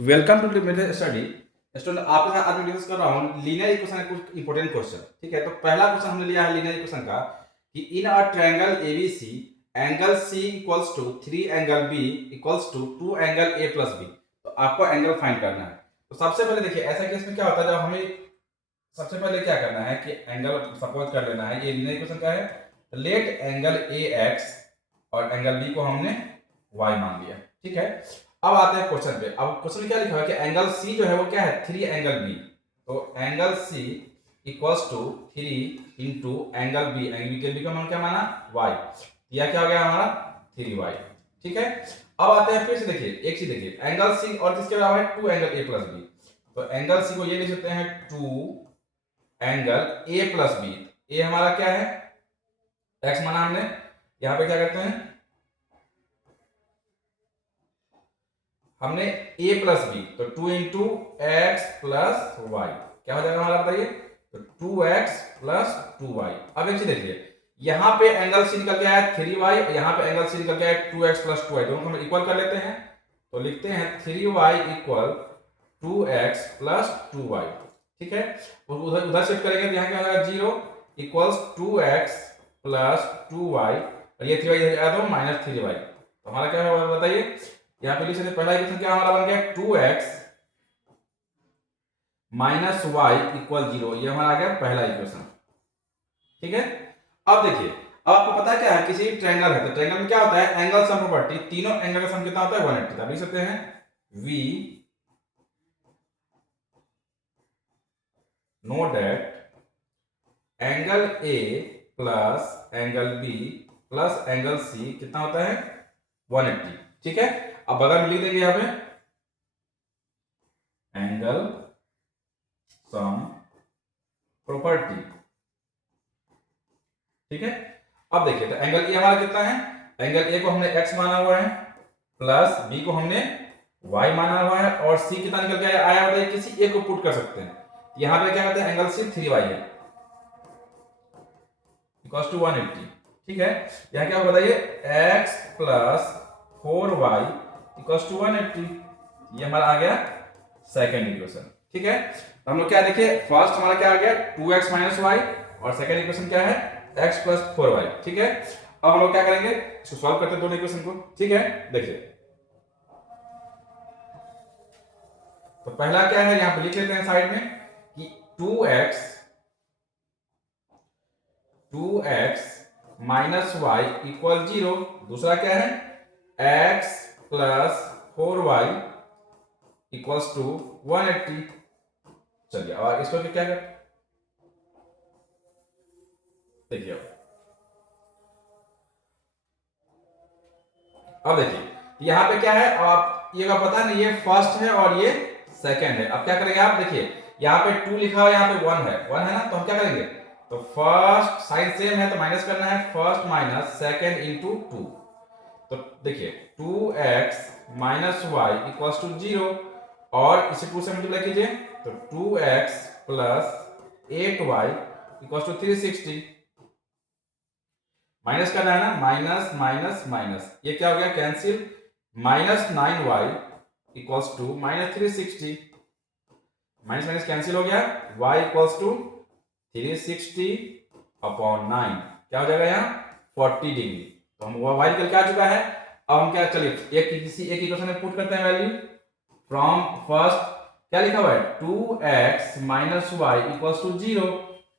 Welcome to मेरे study student. आपके साथ आज मैं डिस्कस कर रहा हूँ लीनियर इक्वेशन का कुछ इंपॉर्टेंट क्वेश्चन। ठीक है, तो पहला क्वेश्चन हमने लिया है लीनियर इक्वेशन का कि in a triangle ABC angle C equals to 3 angle B equals to 2 angle A plus B. तो आपको एंगल फाइंड करना है। तो सबसे पहले देखिए ऐसा केस में क्या होता है, जब हमें सबसे पहले क्या करना है कि एंगल सपोज कर लेना है, ये लीनियर इक्वेशन का है। लेट एंगल ए एक्स और एंगल बी को हमने y मान लिया। ठीक है, अब आते हैं क्वेश्चन पे। अब क्वेश्चन में क्या लिखा है कि एंगल C जो है वो क्या है 3 एंगल B। तो angle C equals to 3 into angle B। Angle के B का मान क्या माना y, यह क्या हो गया हमारा 3y। ठीक है, अब आते हैं फिर से देखिए एक चीज देखिए, एंगल C और किसके बराबर है 2 एंगल A प्लस B। तो एंगल C को ये लिख सकते हैं 2 angle A plus B। A हमारा क्या है x माना हमने, यहाँ पे क्या करते हैं हमने a प्लस बी, तो 2 इंटू एक्स प्लस वाई क्या हो जाएगा हमारा बताइए, तो 2x प्लस 2y। अब एक चीज देखिए, यहाँ पे एंगल सी निकल के आया 3y, यहाँ पे एंगल सी निकल के आया 2x प्लस 2y, दोनों को हम इक्वल कर लेते हैं। तो लिखते हैं 3y equal 2x plus 2y। ठीक है, उधर उधर शिफ्ट करेंगे तो यहाँ क्या हो जाएगा 0 इक्वल्स 2x प्लस 2y, और ये 3y इधर आ दो माइनस 3y। तो हमारा क्या होगा बताइए, यहाँ पे लिख सकते पहला इक्वेशन क्या हमारा बन गया 2x माइनस वाई इक्वल 0, ये हमारा आ गया पहला इक्वेशन। ठीक है, अब देखिए, अब आपको पता है क्या है, किसी ट्रायंगल है तो ट्रायंगल में क्या होता है एंगल सम प्रॉपर्टी, तीनों एंगल का सम कितना होता है 180। तो लिख सकते हैं v know that angle a plus angle b plus angle c कितना होता है 180। ठीक है, अब बगल में लिख देंगे यहाँ पे एंगल सम प्रॉपर्टी। ठीक है, अब देखिए तो एंगल ए हमारा कितना है, एंगल ए को हमने x माना हुआ है प्लस बी को हमने y माना हुआ है, और c कितना निकल के आया बताइए, किसी एक को पुट कर सकते हैं। यहाँ पे क्या कहते हैं एंगल सी 3y है इक्वल्स टू 180। ठीक है, यहाँ क्या होगा बताइए x plus 4y equals to 180, ये हमारा आ गया सेकेंड इक्वेशन। ठीक है, तो हम लोग क्या देखिए, फर्स्ट हमारा क्या आ गया 2x माइनस वाई, और सेकेंड इक्वेशन क्या है x प्लस 4y। ठीक है, अब हम लोग क्या करेंगे इसको सॉल्व करते हैं दोनों इक्वेशन को। ठीक है, देखिए तो पहला क्या है यहां पे लिख लेते हैं साइड में कि 2x माइनस वाई इक्वल 0। दूसरा क्या है x plus 4y equals to 180। चलिए और इसको क्या कर देखिए, अब देखिए यहाँ पे क्या है, आप ये का पता नहीं ये फर्स्ट है और ये सेकंड है। अब क्या करेंगे आप देखिए, यहाँ पे 2 लिखा हुआ, यहाँ पे 1 है ना, तो हम क्या करेंगे, तो फर्स्ट साइन सेम है तो माइनस करना है, फर्स्ट माइनस सेकंड इंटू 2। तो देखिए 2x minus y equals to 0, और इसे 2 से मल्टीप्लाई कीजिए तो 2x plus 8y equals to 360। Minus करना है ना, माइनस माइनस माइनस, ये क्या हो गया cancel, minus 9y equals to minus 360। Minus minus cancel हो गया, y इक्वल्स टू 360 अपॉन 9 क्या हो जाएगा यहाँ 40 डिग्री। तो हम y निकल के आ चुका है। अब हम क्या, चलिए किसी एक इक्वेशन में पुट करते हैं वैल्यू फ्रॉम फर्स्ट, क्या लिखा हुआ है 2x minus y equals to 0।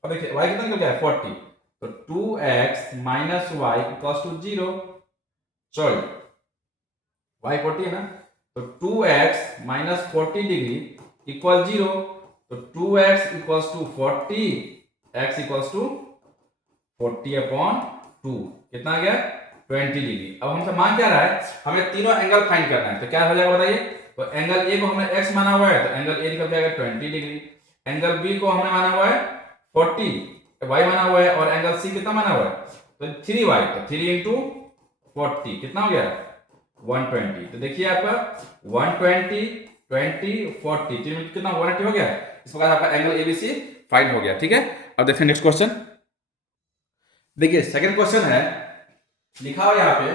अब देखिए y कितना निकल गया है 40, तो 2x minus y equals to 0, sorry y 40 है ना, तो 2x माइनस 40 डिग्री इक्वल 0, तो 2x equals to 40, x equals to 40 upon 2 कितना आ गया 20 डिग्री। अब हमसे मांग क्या रहा है, हमें तीनों एंगल फाइंड करना है, तो क्या हो जाएगा बताइए, तो एंगल ए को हमने x माना हुआ है तो एंगल ए निकल के आएगा 20 डिग्री, एंगल बी को हमने माना हुआ है 40 y माना हुआ है, और एंगल सी कितना माना हुआ है तो 3y, तो 3 इंटू 40 कितना हो गया 120। तो देखिए आपका 120 20 40 तीन में कितना 180 हो गया। इस प्रकार आपका एंगल एबीसी फाइंड हो गया। ठीक है, अब देखिए नेक्स्ट क्वेश्चन। देखिए सेकंड क्वेश्चन है, लिखा हुआ यहाँ पे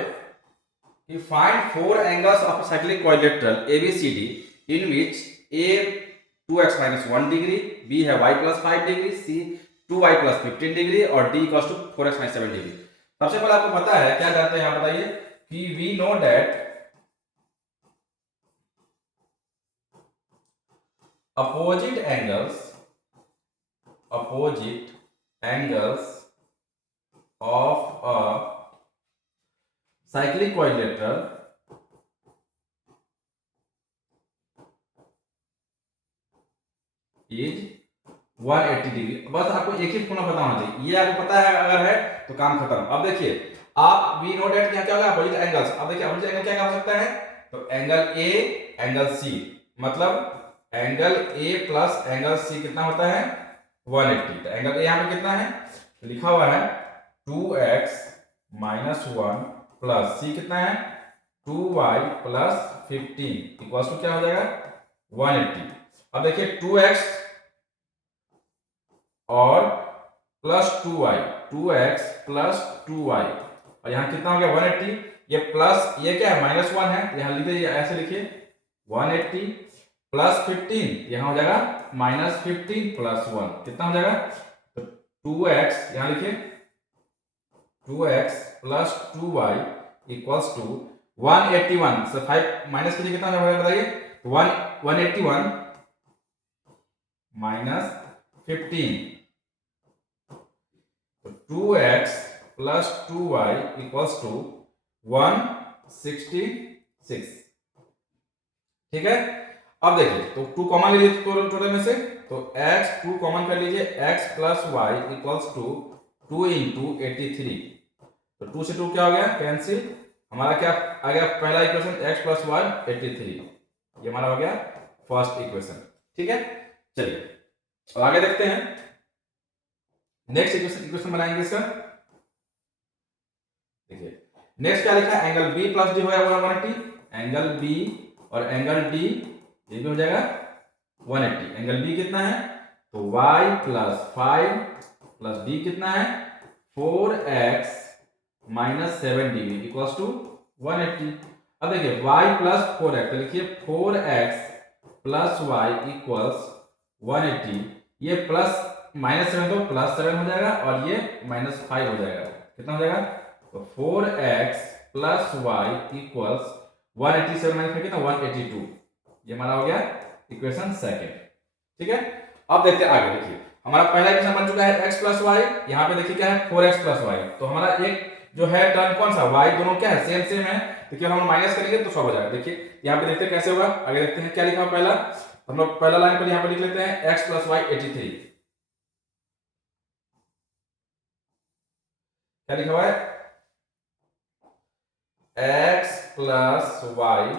कि find 4 angles of cyclic quadrilateral ABCD in which A 2x minus 1 degree, B है y plus 5 degree, C 2y plus 15 degree और D equals to 4x minus 7 degree. सबसे पहले आपको पता है क्या जानते हैं यहाँ बताइए कि we know that opposite angles of a cyclic quadrilateral is 180 degree. बस आपको एक ही कोना पता होना चाहिए, ये आपको पता है अगर है तो काम खत्म। अब देखिए आप वी नो डेट क्या होगा अपोजिट एंगल्स। अब देखिए अपोजिट एंगल क्या हो सकता है, तो एंगल ए एंगल सी, मतलब angle A plus angle C कितना होता है 180। तो एंगल ए यहाँ पे कितना है, तो लिखा हुआ है 2x माइनस 1 प्लस सी कितना है 2y प्लस 15 इक्वल्स टू क्या हो जाएगा 180। अब देखिए 2x और plus 2y, 2x plus 2y और यहाँ कितना हो गया 180। ये प्लस ये क्या है माइनस 1 है, तो यहाँ लिख दीजिए ऐसे लिखिए 180 प्लस 15 यहाँ हो जाएगा माइनस 15 प्लस 1 कितना हो जाएगा, तो 2x यहाँ लिखिए 2x plus 2y equals to 181 से 5 माइनस कीजिए कितना हो जाएगा बताइए 181 माइनस 15, तो 2x plus 2y equals to 166। ठीक है, अब देखिए तो 2 कॉमन ले लीजिए टोटल में से, तो x 2 कॉमन कर लीजिए, x plus y equals to 2 into 83, तो 2 से 2 क्या हो गया कैंसिल, हमारा क्या आ गया पहला इक्वेशन x प्लस वाई 83, ये हमारा हो गया फर्स्ट इक्वेशन। ठीक है, चलिए अब आगे देखते हैं नेक्स्ट इक्वेशन बनाएंगे इसका। देखिए नेक्स्ट क्या लिखा है, एंगल बी प्लस डी हो जाएगा 180, एंगल बी और एंगल डी ये भी हो जाएगा 180। एंगल बी कितना है, तो y प्लस 5 प्लस डी कितना है 4x minus 7 degree equals to 180। अब देखिए y प्लस 4x, तो लिखिए 4x प्लस y इक्वल्स 180, ये प्लस माइनस 7 तो प्लस 7 हो जाएगा और ये माइनस 5 हो जाएगा, कितना हो जाएगा, तो 4x plus y equals 187 minus 5 कितना 182, ये हमारा हो गया इक्वेशन सेकंड। ठीक है, अब देखते हैं आगे। देखिए हमारा पहला इक्वेशन बन चुका है x प्लस वाई, यहाँ पे देखिए क्या है 4x प्लस वाई, तो हमारा एक जो है टर्म कौन सा y दोनों क्या है सेम है, देखिए हम माइनस करेंगे तो सॉल्व हो जाएगा। देखिए यहाँ पे देखते हैं कैसे होगा, आगे देखते हैं क्या लिखा है पहला, हम लोग पहला लाइन पर यहाँ पे लिख लेते हैं x प्लस वाई 83, क्या लिखा हुआ है x प्लस वाई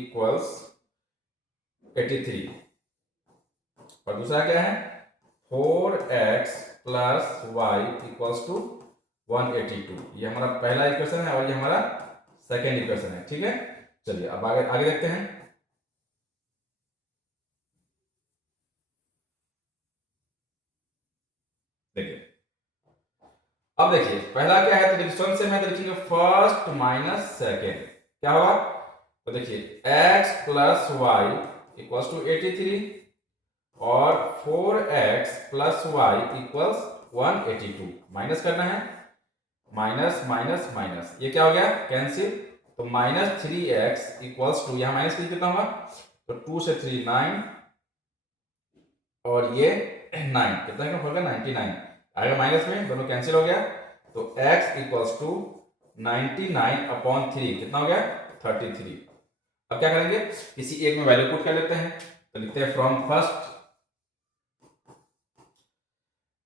इक्वल्स 83 और दूसरा क्या है 4x plus y equals to 182, ये हमारा पहला इक्वेशन है और ये हमारा सेकेंड इक्वेशन है। ठीक है, चलिए अब आगे आगे देखते हैं। देखिए अब देखिए पहला क्या है, तो डिफरेंस से मैं लिखेंगे फर्स्ट माइनस सेकेंड, क्या होगा, तो देखिए x plus y equals to 83 और 4x plus y equals 182, minus करना है, माइनस माइनस माइनस ये क्या हो गया कैंसिल, तो माइनस 3x इक्वल्स टू यहाँ माइनस कितना होगा, तो 2 से 3 9 और ये 9 कितना हो गया 99, आगे माइनस में दोनों कैंसिल हो गया, तो x इक्वल्स टू 99 अपॉन 3 कितना हो गया 33। अब क्या करेंगे, किसी एक में वैल्यू पुट कर लेते हैं, तो लिखते हैं from first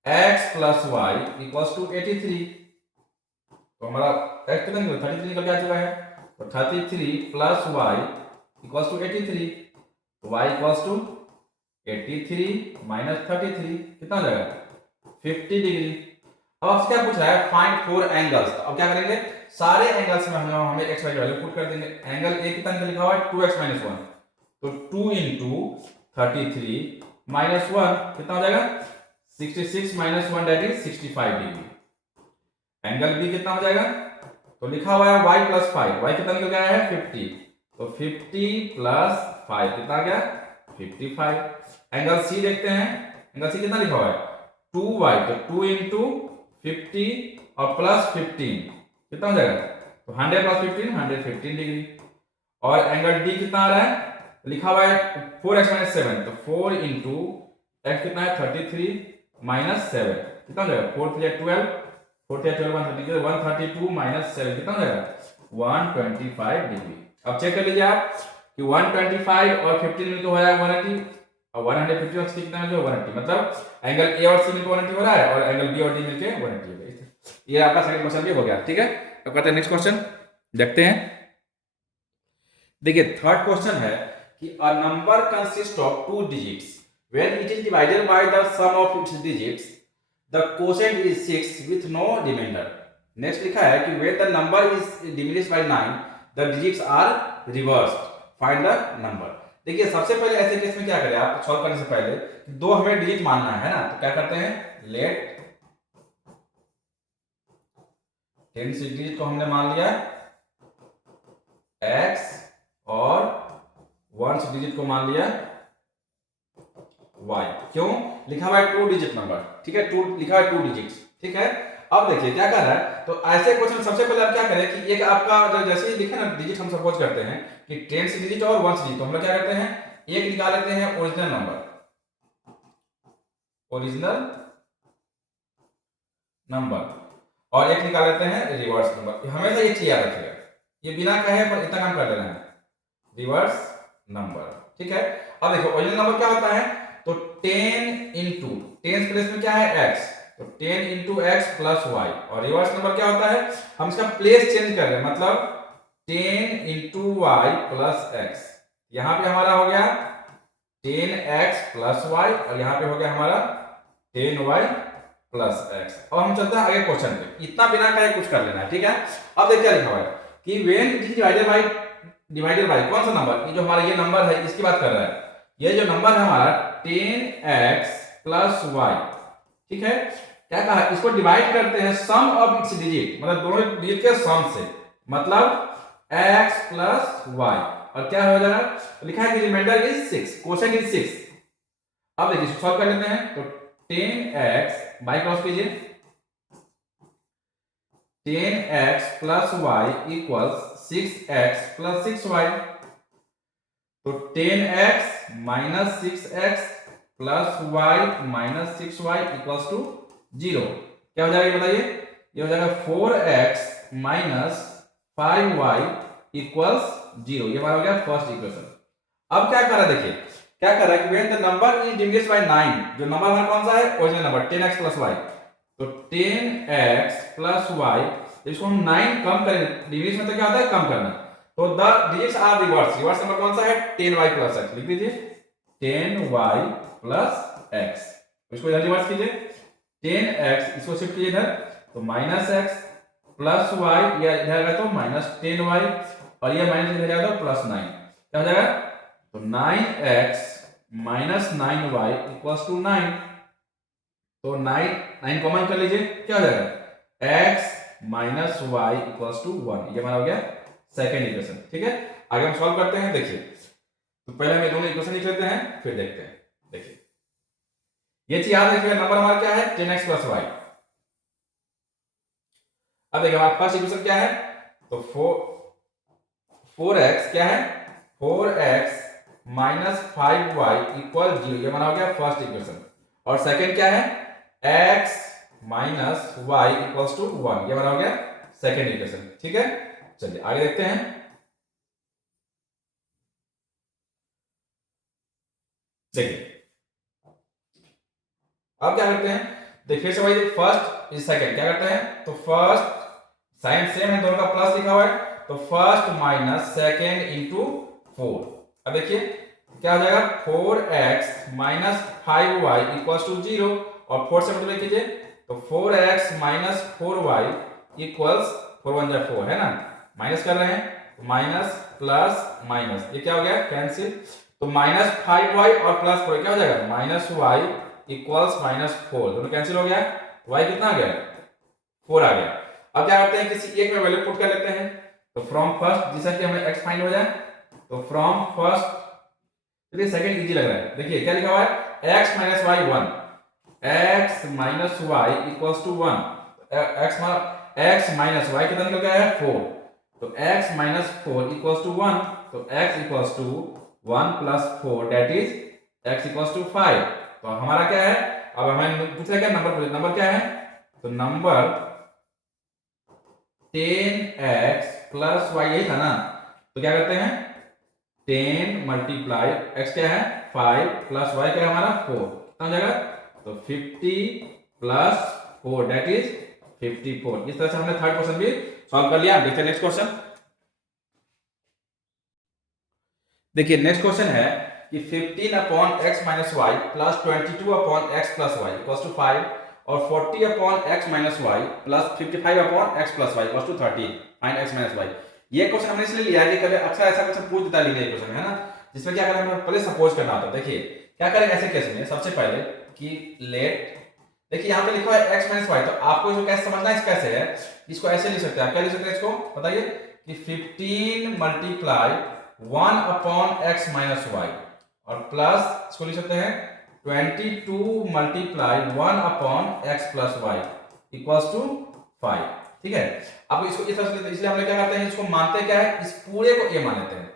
x plus y equals to 83, तो हमारा x कितना निकला 33 निकल के आ चुका है, तो 33 प्लस वाई इक्वल्स टू 83, तो y इक्वल्स टू 83 माइनस 33 कितना हो जाएगा 50 डिग्री। अब आपसे क्या पूछ रहा है फाइंड 4 एंगल्स, तो अब क्या करेंगे सारे एंगल्स में हमें x y वैल्यू पुट कर देंगे। एंगल a कितना लिखा हुआ है 2x माइनस 1, तो 2 इंटू 33 माइनस 1 कितना हो जाएगा 66 minus 1 that is 65 degree. Angle b कितना हो जाएगा, तो लिखा हुआ है y प्लस 5, y कितना निकल गया है 50, तो 50 प्लस 5 कितना आ गया 55। एंगल सी देखते हैं, एंगल सी कितना लिखा हुआ है 2y, तो 2 इंटू 50 और प्लस 15 कितना हो जाएगा, तो 100 प्लस 15 115 डिग्री। और एंगल डी कितना आ रहा है, लिखा हुआ है 4x माइनस 7, तो 4 इंटू एक्स कितना है 33 माइनस 7 कितना हो जाएगा 4 3 12, 4 3 12 132 132 माइनस 7 कितना हो जाएगा 125 डिग्री। अब चेक कर लीजिए आप कि 125 और 15 मिलकर हो रहा है 180 और 150 और 60 कितना मिलकर 180, मतलब एंगल ए और सी मिलकर 180 हो रहा है और एंगल बी और डी मिलकर 180 हो गया। ये आपका सेकंड क्वेश्चन भी हो गया, ठीक है। अब करते हैं नेक्स्ट क्वेश्चन, देखते हैं। देखिए थर्ड क्वेश्चन है कि a number consist of two digits when it is divided by the sum of its digits the quotient is 6 with no remainder. Next लिखा है कि when the number is diminished by 9 the digits are reversed, find the number. देखिए सबसे पहले ऐसे case में क्या करें, आप सॉल्व करने से पहले दो हमें डिजिट मानना है ना, तो क्या करते हैं लेट 10 डिजिट को हमने मान लिया x और 1 डिजिट को मान लिया y। क्यों लिखा हुआ है 2 डिजिट नंबर, ठीक है, 2 लिखा हुआ है 2 डिजिट्स, ठीक है। अब देखिए क्या कर रहा है, तो ऐसे क्वेश्चन सबसे पहले आप क्या करें कि एक आपका जो जैसे ही लिखे ना डिजिट हम सपोज करते हैं कि 10 डिजिट और 1 डिजिट, तो हम लोग क्या करते हैं एक निकाल लेते हैं ओरिजिनल नंबर, ओरिजिनल नंबर, और एक निकाल लेते हैं रिवर्स नंबर। हमेशा ये चीज याद रखिएगा, ये बिना कहे पर इतना काम कर लेना है रिवर्स नंबर, ठीक है। अब देखो ओरिजिनल नंबर क्या होता है, तो 10 इंटू 10 प्लेस में क्या है x, तो 10 इंटू एक्स प्लस वाई। और रिवर्स नंबर क्या होता है, हम इसका प्लेस चेंज कर रहे हैं, मतलब 10 इंटू वाई प्लस एक्स। यहां पे हमारा हो गया 10x प्लस वाई और यहां पे हो गया हमारा 10y प्लस एक्स। अब हम चलते हैं आगे क्वेश्चन पे, इतना बिना कहे कुछ कर लेना है, ठीक है। अब देखिए क्या लिखा हुआ है कि when it is divided bye कौन सा नंबर, ये जो हमारा ये नंबर है इसकी बात कर रहा है, ये जो नंबर है हमारा 10x प्लस y, ठीक है। क्या कहा, इसको डिवाइड करते हैं सम ऑफ इट्स डिजिट, मतलब दोनों डिजिट के सम से, मतलब x प्लस y, और क्या हो जाएगा, तो लिखा है कि रिमाइंडर इज 6, क्वोशेंट इज 6। अब देखिए सॉल्व कर लेते हैं, तो 10x बाय क्रॉस कीजिए, 10x plus y equals 6x plus 6y, तो 10x minus 6x plus y minus 6y equals to 0। क्या हो जाएगा ये बताइए, ये हो जाएगा 4x माइनस 5y इक्वल्स 0, ये हमारा हो गया फर्स्ट इक्वेशन। अब क्या कर रहा है, देखिए क्या कर रहा है कि when the number is divided by 9, जो नंबर हमारा कौन सा है original number 10x plus y, तो 10x प्लस y, इसको हम 9 कम करें, डिवीजन में तो क्या होता है कम करना, तो the digits are reverse, reverse number कौन सा है 10y प्लस x, लिख दीजिए 10y प्लस x, इसको इधर रिवर्स कीजिए 10x, इसको शिफ्ट कीजिए इधर, तो माइनस x प्लस y, ये इधर आएगा तो माइनस 10y, और ये माइनस इधर जाएगा तो प्लस 9, क्या हो जाएगा, तो 9x minus 9y equals to 9, तो 9 कॉमन कर लीजिए, क्या हो जाएगा x minus y equals to 1, ये हमारा हो गया सेकेंड इक्वेशन, ठीक है। आगे हम सॉल्व करते हैं, देखिए तो पहले हम ये दोनों इक्वेशन लिख लेते हैं फिर देखते हैं। देखिए ये चीज याद रखिएगा, नंबर हमारा क्या है 10x प्लस y। अब देखिए हमारा फर्स्ट इक्वेशन क्या है, तो 4x क्या है 4x माइनस 5y इक्वल 0, ये हमारा हो गया फर्स्ट इक्वेशन। और सेकंड क्या है x minus y equals to 1, ये हमारा हो गया सेकंड इक्वेशन, ठीक है। चलिए आगे देखते हैं। देखिए अब क्या करते हैं, देखिए फिर से फर्स्ट इज सेकंड, क्या करते हैं, तो फर्स्ट साइन सेम है दोनों का, प्लस लिखा हुआ है, तो फर्स्ट माइनस सेकंड इंटू 4। अब देखिए क्या हो जाएगा 4x minus 5y equals to 0, और 4 से मल्टीप्लाई कीजिए, तो 4x माइनस 4y इक्वल्स 4 1 जा 4 है ना, माइनस कर रहे हैं, माइनस प्लस माइनस, ये क्या हो गया कैंसिल, तो माइनस 5y और प्लस 4 क्या हो जाएगा माइनस y इक्वल्स माइनस 4, दोनों कैंसिल हो गया, y कितना आ गया 4 आ गया। अब क्या करते हैं किसी एक में वैल्यू पुट कर लेते हैं, तो फ्रॉम फर्स्ट, जैसा कि हमें x फाइंड हो जाए, तो फ्रॉम फर्स्ट चलिए सेकंड इजी लग रहा है। देखिए क्या लिखा हुआ है, x minus y 1, x minus y equals to 1। x minus y कितना निकल गया है 4, तो x माइनस 4 इक्वल्स टू 1, तो x equals to 1 plus 4 that is x equals to 5। तो हमारा क्या है, अब हमें पूछा क्या नंबर, नंबर क्या है, तो नंबर 10x प्लस वाई, यही था ना। तो क्या करते हैं, 10 मल्टीप्लाई x क्या है 5 प्लस y क्या है हमारा 4, कितना हो जाएगा, तो 50 प्लस 4 दैट इज 54। इस तरह से हमने थर्ड क्वेश्चन भी सॉल्व कर लिया। देखते हैं नेक्स्ट क्वेश्चन। देखिए नेक्स्ट क्वेश्चन है कि 15 upon x minus y plus 22 upon x plus y equals to 5 और 40 upon x minus y plus 55 upon x plus y equals to 30। Find x minus y. ये question हमने इसलिए लिया है कि कभी अक्सर ऐसा क्वेश्चन पूछ देता है लीनियर इक्वेशन, है ना, जिसमें क्या करना है, पहले सपोज करना होता है। देखिए क्या करेंगे ऐसे केस में, सबसे पहले कि लेट, देखिए यहाँ पे लिखा है x माइनस वाई, तो आपको इसको कैसे समझना है, कैसे है, इसको ऐसे लिख सकते हैं आप। क्या लिख सकते हैं इसको बताइए, कि 15 multiply 1 upon x minus y और प्लस इसको लिख सकते हैं 22 multiply 1 upon x plus y equals to 5। ठीक है, अब इसको इस तरह से, इसलिए हम लोग क्या करते हैं, इसको मानते क्या है, इस पूरे को a मान लेते हैं।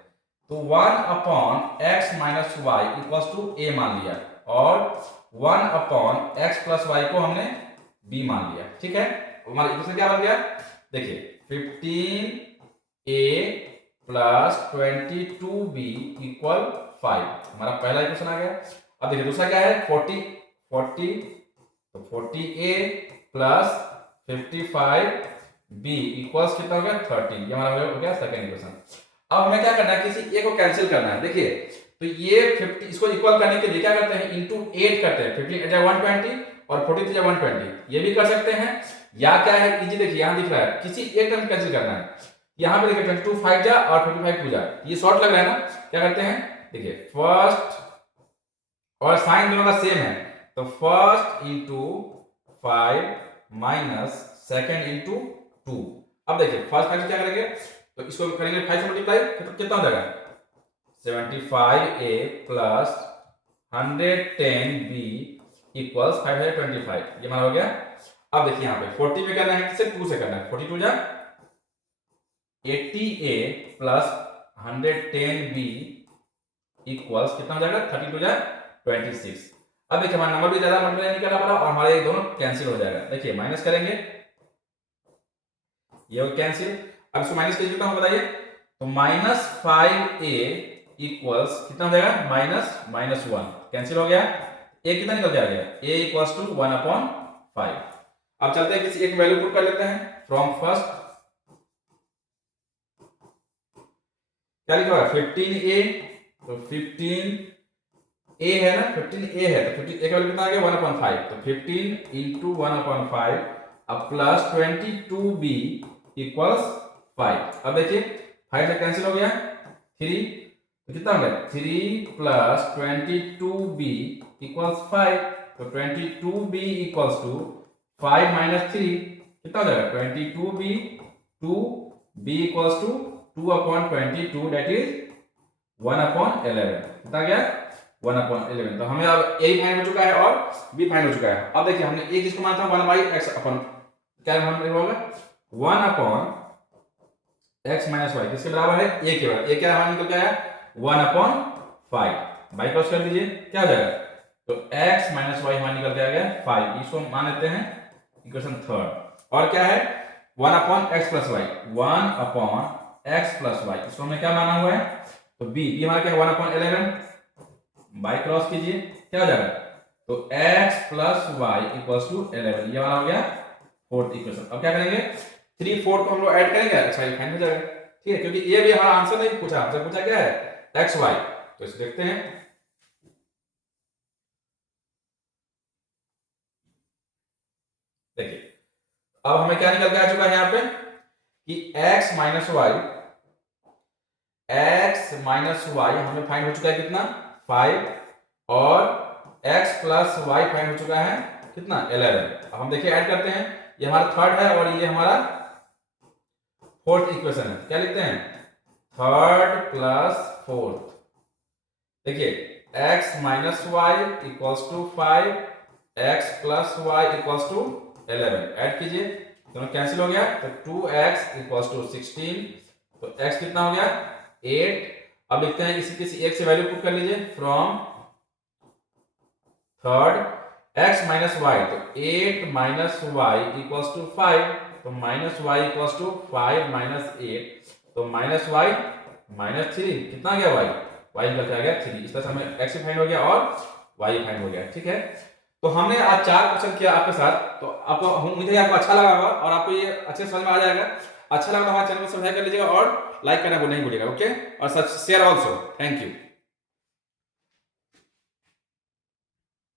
तो 1 upon x minus y equals to a मान लिया और 1 अपॉन x प्लस वाई को हमने b मान लिया। ठीक है, हमारा इक्वेशन क्या बन गया, देखिए 15a प्लस 22b इक्वल 5, हमारा पहला इक्वेशन आ गया। अब देखिए दूसरा क्या है, 40 तो 40a प्लस 55b इक्वल्स कितना हो गया 30, ये हमारा हो गया सेकंड इक्वेशन। अब हमें क्या करना है, किसी ए को कैंसिल करना है। देखिए तो ये 50 इसको इक्वल करने के लिए क्या करते हैं, इनटू 8 करते हैं, 15 8 120 और 43 120, ये भी कर सकते हैं। या क्या है इजी, देखिए यहां दिख रहा है, किसी एक टर्म कैंसिल करना है। यहां पे देखिए 22 5 जा और 25 2 जा, ये शॉर्ट लग रहा है ना। क्या करते हैं, देखिए फर्स्ट और साइन दोनों का सेम है, तो first into 5 minus second into 2। अब देखिए फर्स्ट फैक्टर क्या करेंगे, तो इसको करेंगे 5 से मल्टीप्लाई, तो कितना हो जाएगा 75a प्लस 110b इक्वल्स 525, ये हमारा हो गया। अब देखिए यहाँ पे 40 में करना है, किससे 2 से करना है, 42 जा 80a प्लस 110b इक्वल्स कितना हो जाएगा 32 जा 26। अब देखिए हमारा नंबर भी ज्यादा मल्टीप्लाई नहीं करना पड़ा और हमारे दोनों कैंसिल हो जाएगा। देखिए माइनस करेंगे, ये हो कैंसिल। अब इसको माइनस कीजिए कितना बताइए, तो माइनस 5a इक्वल्स कितना हो जाएगा माइनस माइनस 1, कैंसिल हो गया। a कितना निकल जाएगा, a इक्वल्स टू 1 अपॉन 5। अब चलते हैं किसी एक वैल्यू पुट कर लेते हैं फ्रॉम फर्स्ट। क्या लिखा हुआ है 15a, तो 15a है ना, 15a है तो 15 a का वैल्यू कितना आ गया 1 अपॉन 5, तो 15 इंटू 1 अपॉन 5 अब प्लस 22b इक्वल्स 5। अब देखिए 5 से कैंसिल हो गया 3, तो कितना हो गया 3 प्लस 22b इक्वल्स 5, तो 22b इक्वल्स टू 5 माइनस 3 कितना हो जाएगा 22b 2b equals to 2 upon 22 that is 1 upon 11, कितना गया 1 अपॉन 11। तो हमें अब a फाइंड हो चुका है और b फाइंड हो चुका है। अब देखिए हमने a किसको माना था 1 बाई x अपॉन, क्या हमने होगा 1 अपॉन x माइनस वाई, किसके बराबर है a के बराबर। a क्या हमारा निकल के आया 1 अपॉन 5, बाई क्रॉस कर दीजिए क्या हो जाएगा, तो x माइनस वाई हमारा निकल के आ गया 5, इसको मान लेते हैं इक्वेशन थर्ड। और क्या है 1 upon x plus y, 1 upon x plus y, इसको हमने क्या माना हुआ है, तो b हमारा क्या है 1 अपॉन 11, बाई क्रॉस कीजिए क्या हो जाएगा, तो x plus y equals to 11, ये हमारा हो गया फोर्थ इक्वेशन। अब क्या करेंगे 3 4 को हम लोग ऐड करेंगे, अच्छा ये फाइंड हो जाएगा। ठीक है, क्योंकि ये भी हमारा आंसर नहीं पूछा, हमसे पूछा क्या है x y, तो इसे देखते हैं। देखिए अब हमें क्या निकल के आ चुका है यहाँ पे कि x minus y, x minus y हमें फाइंड हो चुका है कितना 5 और x प्लस वाई फाइंड हो चुका है कितना 11। अब हम देखिए ऐड करते हैं, ये हमारा थर्ड है और ये हमारा फोर्थ इक्वेशन है। क्या लिखते हैं थर्ड प्लस फोर्थ, देखिए x minus y equals to 5, x plus y equals to 11, add कीजिए दोनों कैंसिल हो गया तो 2x इक्वल्स टू 16, तो x कितना हो गया 8। अब लिखते हैं किसी किसी एक से वैल्यू पुट कर लीजिए from third x minus y, तो 8 माइनस वाई इक्वल्स टू 5, तो minus y equals to 5 minus 8, तो माइनस वाई माइनस 3, कितना आ गया वाई, वाई निकल के आ गया 3। इस तरह से हमें x फाइंड हो गया और y फाइंड हो गया। ठीक है, तो हमने आज 4 क्वेश्चन किया आपके साथ, तो आपको उम्मीद है आपको अच्छा लगा होगा और आपको ये अच्छे समझ में आ जाएगा। अच्छा लगा तो हमारे चैनल को सब्सक्राइब कर लीजिएगा और लाइक करना नहीं भूलिएगा। ओके, और शेयर ऑल्सो। Thank you.